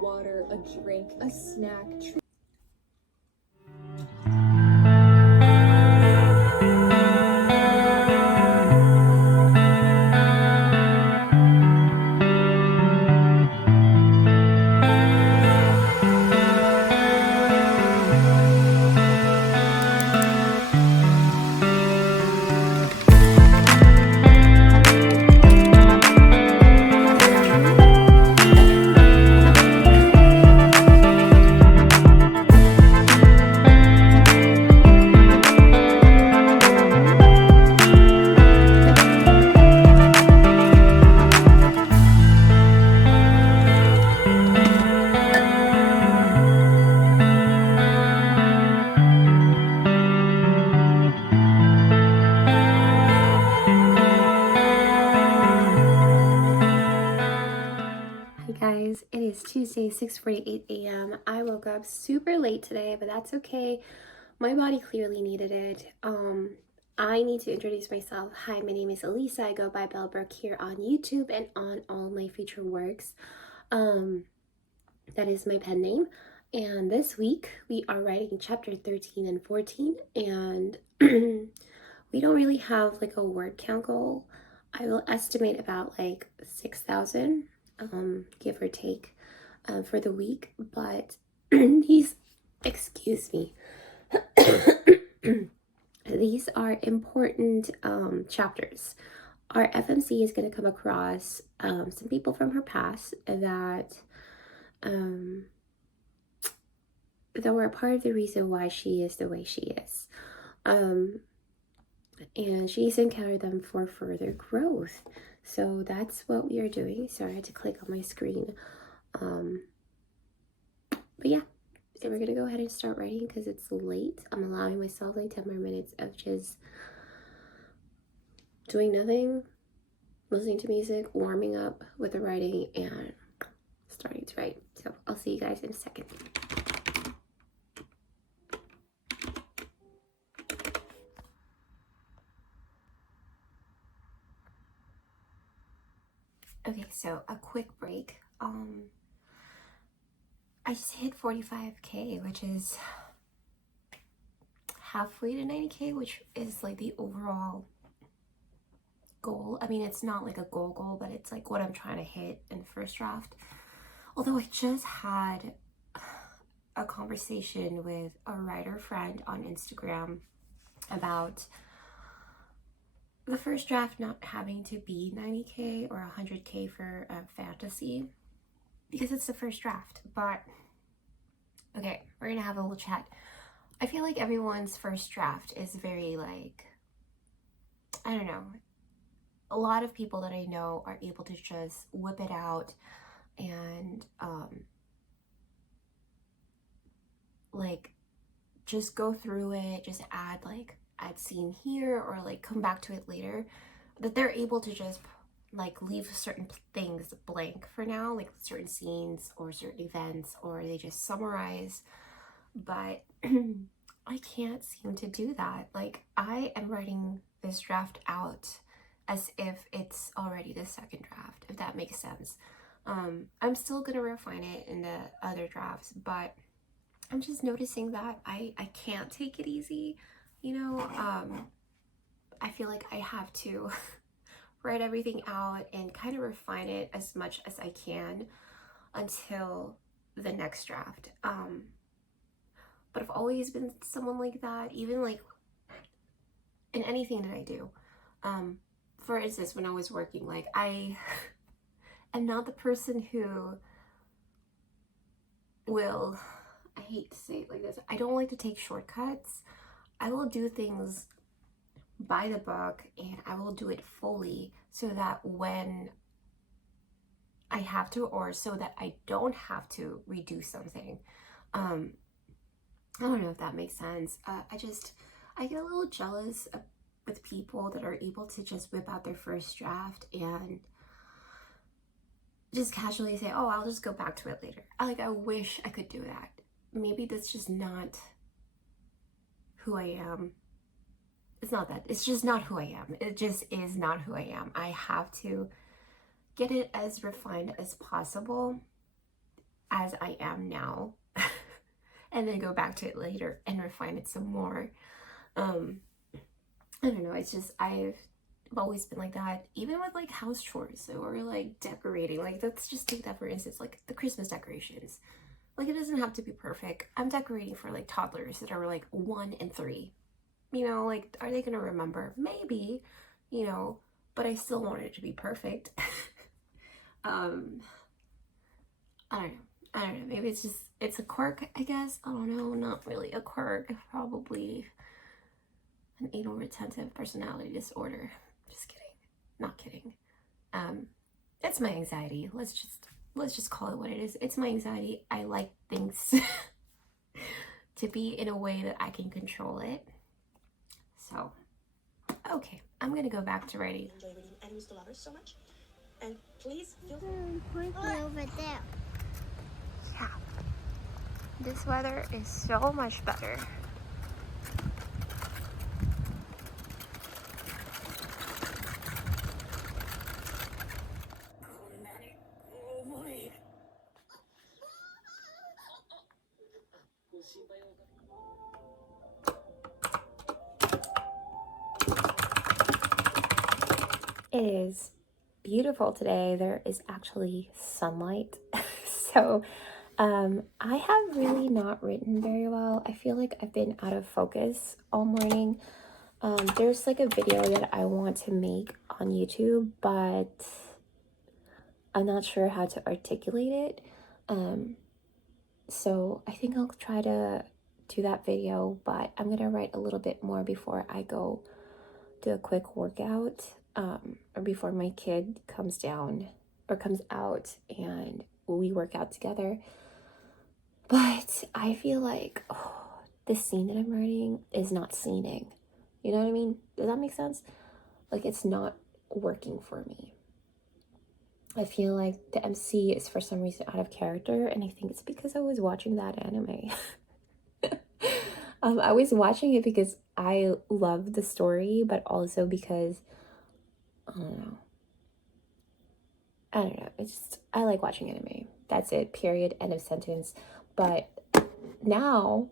water, a drink, a snack. Guys, it is Tuesday, 6:48 a.m. I woke up super late today, but that's okay. My body clearly needed it. I need to introduce myself. Hi, my name is Elisa. I go by Bellbrook here on YouTube and on all my future works. That is my pen name. And this week we are writing chapter 13 and 14, and we don't really have like a word count goal. I will estimate about like 6,000. Give or take, for the week, but these, excuse me, these are important chapters. Our FMC is going to come across some people from her past that were a part of the reason why she is the way she is. And she's encountered them for further growth. So that's what we are doing. Sorry, I had to click on my screen. But yeah, so we're gonna go ahead and start writing because it's late. I'm allowing myself like 10 more minutes of just doing nothing, listening to music, warming up with the writing, and starting to write. So I'll see you guys in a second. Okay, so a quick break. I just hit 45K, which is halfway to 90K, which is like the overall goal. I mean, it's not like a goal, but it's like what I'm trying to hit in first draft. Although I just had a conversation with a writer friend on Instagram about the first draft not having to be 90K or 100K for a fantasy because it's the first draft. But okay, we're gonna have a little chat. I feel like everyone's first draft is very like, I don't know, a lot of people that I know are able to just whip it out and like just go through it, just add scene here or like come back to it later, that they're able to just like leave certain things blank for now, like certain scenes or certain events, or they just summarize. But I can't seem to do that. Like, I am writing this draft out as if it's already the second draft, if that makes sense. I'm still gonna refine it in the other drafts, but I'm just noticing that I can't take it easy. You know, I feel like I have to write everything out and kind of refine it as much as I can until the next draft. But I've always been someone like that, even like in anything that I do. For instance, when I was working, like I am not the person who will, I hate to say it like this, I don't like to take shortcuts. I will do things by the book and I will do it fully so that when I have to, or so that I don't have to redo something. I don't know if that makes sense. I get a little jealous with people that are able to just whip out their first draft and just casually say, oh, I'll just go back to it later. I wish I could do that. Maybe that's just not who I am. It's not that. It's just not who I am. It just is not who I am. I have to get it as refined as possible as I am now and then go back to it later and refine it some more. I don't know, it's just I've always been like that, even with like house chores or like decorating. Like, let's just take that for instance, like the Christmas decorations. Like, it doesn't have to be perfect. I'm decorating for like toddlers that are like 1 and 3. You know, like, are they gonna remember? Maybe, you know, but I still want it to be perfect. I don't know. Maybe it's just, it's a quirk, I guess. I don't know. Not really a quirk. Probably an anal retentive personality disorder. Just kidding. Not kidding. It's my anxiety. Let's just call it what it is. It's my anxiety. I like things to be in a way that I can control it. So, okay, I'm gonna go back to writing. Enjoy reading enemies to lovers so much, and please feel over there. Yeah, this weather is so much better. It is beautiful today. There is actually sunlight. So I have really not written very well. I feel like I've been out of focus all morning. There's like a video that I want to make on YouTube, but I'm not sure how to articulate it. So I think I'll try to do that video, but I'm gonna write a little bit more before I go do a quick workout, or before my kid comes down or comes out and we work out together. But I feel like this scene that I'm writing is not scening. You know what I mean? Does that make sense? Like, it's not working for me. I feel like the MC is for some reason out of character, and I think it's because I was watching that anime. I was watching it because I love the story, but also because I don't know. It's just, I like watching anime. That's it. Period. End of sentence. But now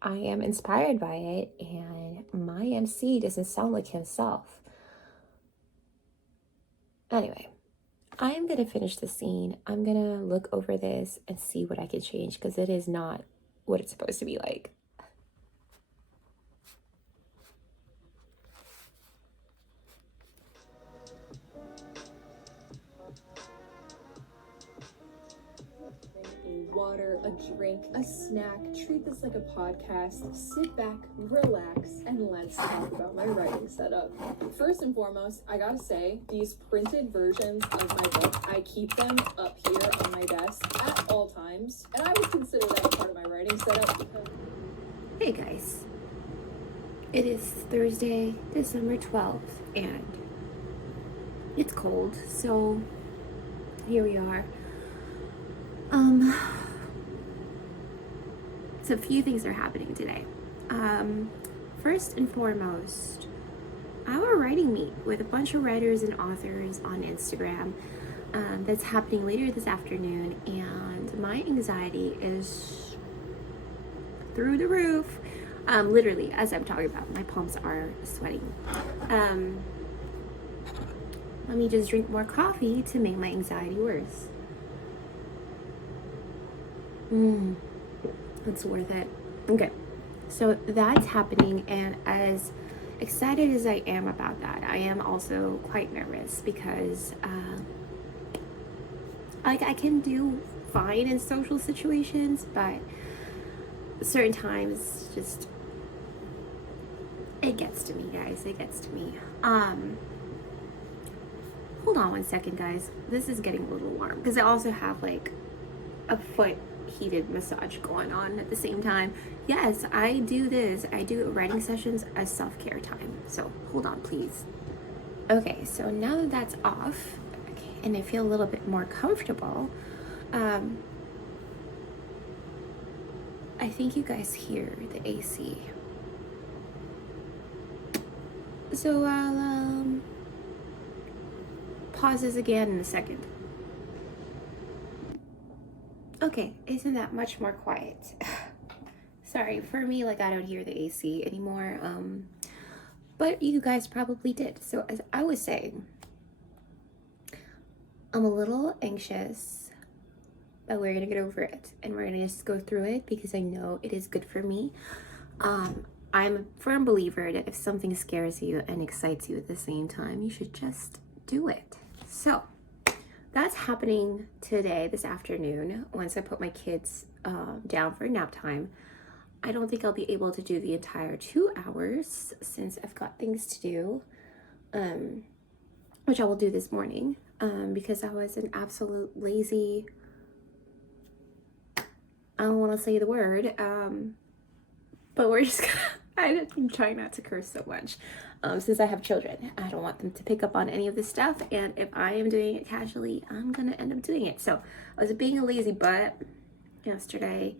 I am inspired by it, and my MC doesn't sound like himself. Anyway, I'm gonna finish the scene. I'm gonna look over this and see what I can change, because it is not what it's supposed to be like. Water, a drink, a snack. Treat this like a podcast. Sit back, relax, and let's talk about my writing setup. First and foremost, I gotta say, these printed versions of my book, I keep them up here on my desk at all times, and I would consider that a part of my writing setup because... Hey guys, it is Thursday, December 12th, and it's cold, so here we are. So a few things are happening today. First and foremost, I have a writing meet with a bunch of writers and authors on Instagram that's happening later this afternoon, and my anxiety is through the roof. Literally, as I'm talking about, my palms are sweating. Let me just drink more coffee to make my anxiety worse. It's worth it. Okay, so that's happening, and as excited as I am about that, I am also quite nervous because like, I can do fine in social situations, but certain times just it gets to me, guys. It gets to me. Hold on one second, guys. This is getting a little warm because I also have like a foot heated massage going on at the same time. Yes, I do this. I do writing sessions as self-care time. So hold on, please. Okay, so now that that's off, okay, and I feel a little bit more comfortable, I think you guys hear the AC. So I'll pause this again in a second. Okay, isn't that much more quiet? Sorry, for me, like, I don't hear the AC anymore, but you guys probably did. So as I was saying, I'm a little anxious, but we're gonna get over it, and we're gonna just go through it because I know it is good for me. I'm a firm believer that if something scares you and excites you at the same time, you should just do it. So that's happening today, this afternoon, once I put my kids down for nap time. I don't think I'll be able to do the entire 2 hours since I've got things to do, which I will do this morning, because I was an absolute lazy, I don't want to say the word, but we're just gonna, I'm trying not to curse so much, since I have children. I don't want them to pick up on any of this stuff, and if I am doing it casually, I'm gonna end up doing it. So I was being a lazy butt yesterday,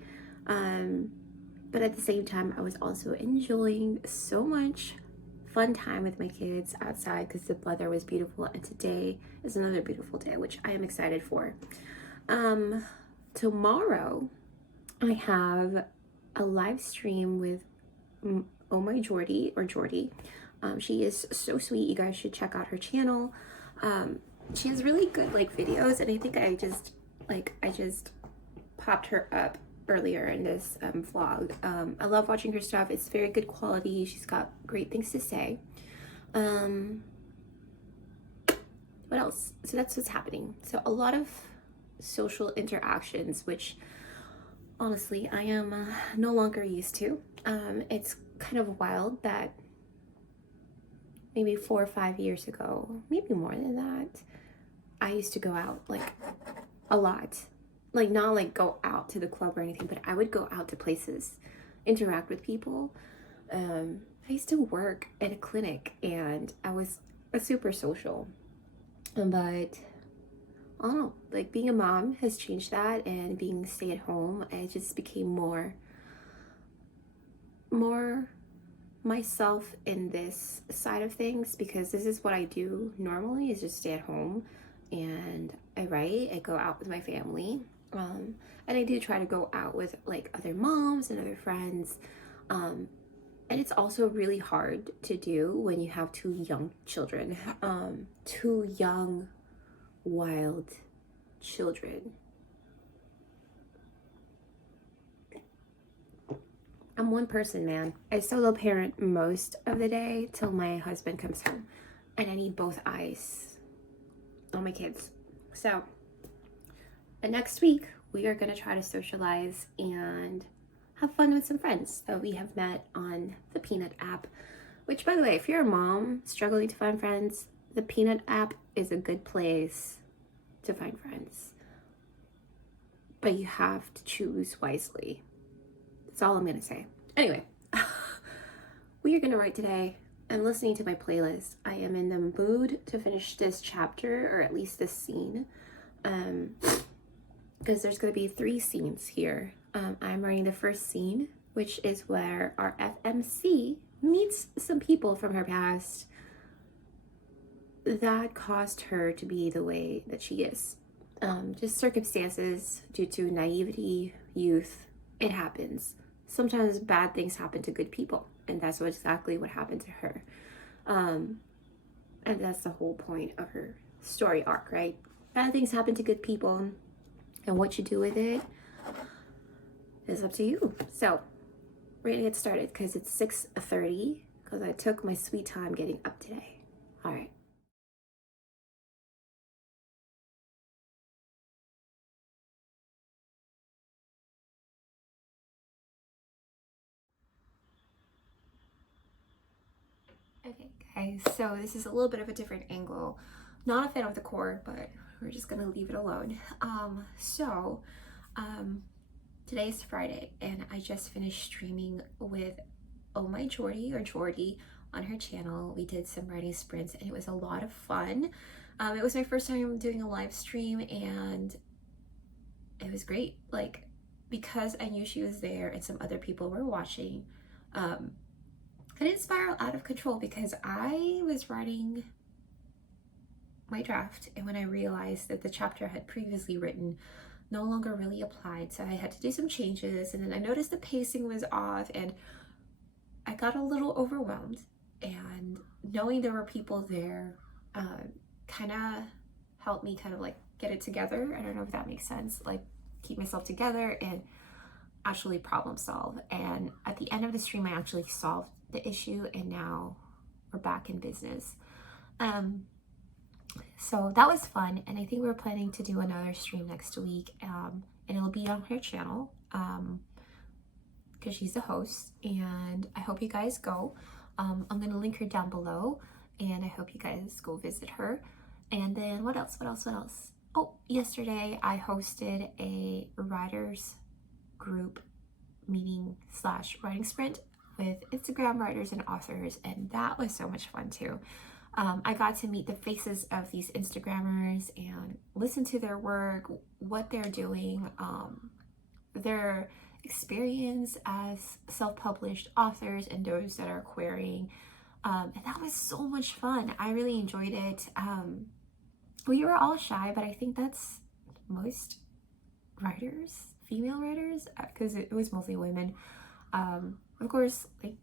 but at the same time, I was also enjoying so much fun time with my kids outside because the weather was beautiful, and today is another beautiful day, which I am excited for. Tomorrow, I have a live stream with Jordy. She is so sweet. You guys should check out her channel. She has really good like videos, and I think I just popped her up earlier in this vlog. I love watching her stuff. It's very good quality. She's got great things to say. What else? So that's what's happening. So a lot of social interactions, which honestly I am no longer used to. It's kind of wild that maybe 4 or 5 years ago, maybe more than that, I used to go out like a lot. Like not like go out to the club or anything, but I would go out to places, interact with people. I used to work at a clinic and I was a super social, but I don't know, like being a mom has changed that, and being stay at home, I just became more myself in this side of things, because this is what I do normally, is just stay at home and I write, I go out with my family. And I do try to go out with like other moms and other friends. And it's also really hard to do when you have 2 young children, 2 young, wild children. I'm one person, man. I solo parent most of the day till my husband comes home, and I need both eyes on my kids. So and next week, we are going to try to socialize and have fun with some friends that we have met on the Peanut app, which, by the way, if you're a mom struggling to find friends, the Peanut app is a good place to find friends. But you have to choose wisely. That's all I'm going to say. Anyway, we are going to write today. I'm listening to my playlist. I am in the mood to finish this chapter, or at least this scene. Because there's going to be 3 scenes here. I'm writing the first scene, which is where our FMC meets some people from her past that caused her to be the way that she is. Just circumstances due to naivety, youth. It happens. Sometimes bad things happen to good people, and that's exactly what happened to her. And that's the whole point of her story arc, right? Bad things happen to good people, and what you do with it is up to you. So we're gonna get started because it's 6:30, because I took my sweet time getting up today. All right. Okay, guys, so this is a little bit of a different angle. Not a fan of the cord, but we're just gonna leave it alone. Today is Friday, and I just finished streaming with Jordy on her channel. We did some writing sprints, and it was a lot of fun. It was my first time doing a live stream, and it was great. Like, because I knew she was there and some other people were watching, I didn't spiral out of control because I was writing my draft, and when I realized that the chapter I had previously written no longer really applied. So I had to do some changes, and then I noticed the pacing was off and I got a little overwhelmed, and knowing there were people there kind of helped me kind of like get it together. I don't know if that makes sense, like keep myself together and actually problem solve. And at the end of the stream, I actually solved the issue, and now we're back in business. So that was fun, and I think we're planning to do another stream next week, and it'll be on her channel because she's the host, and I hope you guys go. I'm gonna link her down below, and I hope you guys go visit her. And then what else? Oh, yesterday I hosted a writers group meeting / writing sprint with Instagram writers and authors, and that was so much fun too. I got to meet the faces of these Instagrammers and listen to their work, what they're doing, their experience as self-published authors and those that are querying. And that was so much fun. I really enjoyed it. We were all shy, but I think that's most writers, female writers, because it was mostly women. Of course, like,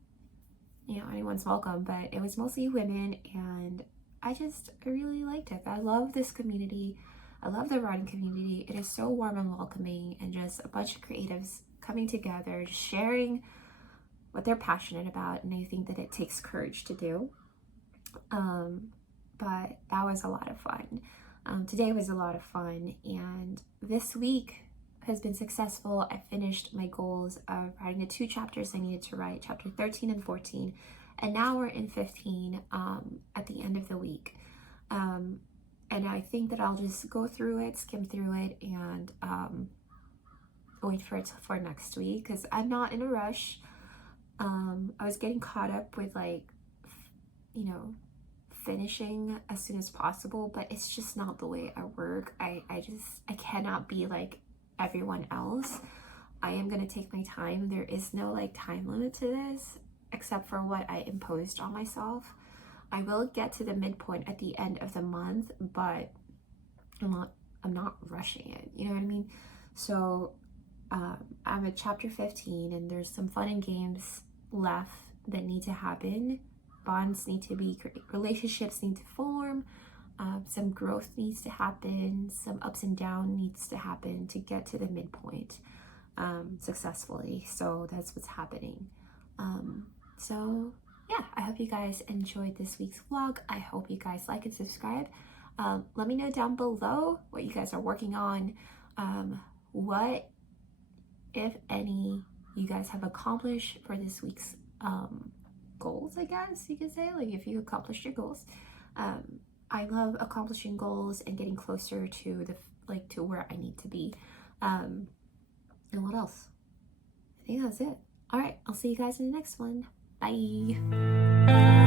you know, anyone's welcome, but it was mostly women, and I really liked it. I love this community. I love the writing community. It is so warm and welcoming, and just a bunch of creatives coming together, sharing what they're passionate about, and I think that it takes courage to do. But that was a lot of fun. Today was a lot of fun, and this week has been successful. I finished my goals of writing the 2 chapters I needed to write, chapter 13 and 14, and now we're in 15 at the end of the week. And I think that I'll just go through it, skim through it, and wait for it for next week, because I'm not in a rush. I was getting caught up with, like, you know, finishing as soon as possible, but it's just not the way I work. I cannot be like everyone else. I am gonna take my time. There is no like time limit to this except for what I imposed on myself. I will get to the midpoint at the end of the month, but I'm not rushing it, you know what I mean? So I'm at chapter 15, and there's some fun and games left that need to happen. Bonds need to be, relationships need to form, some growth needs to happen, some ups and downs needs to happen to get to the midpoint successfully. So that's what's happening. So yeah, I hope you guys enjoyed this week's vlog. I hope you guys like and subscribe. Let me know down below what you guys are working on, what, if any, you guys have accomplished for this week's goals, I guess you could say, like if you accomplished your goals. I love accomplishing goals and getting closer to to where I need to be. And what else? I think that's it. All right, I'll see you guys in the next one. Bye.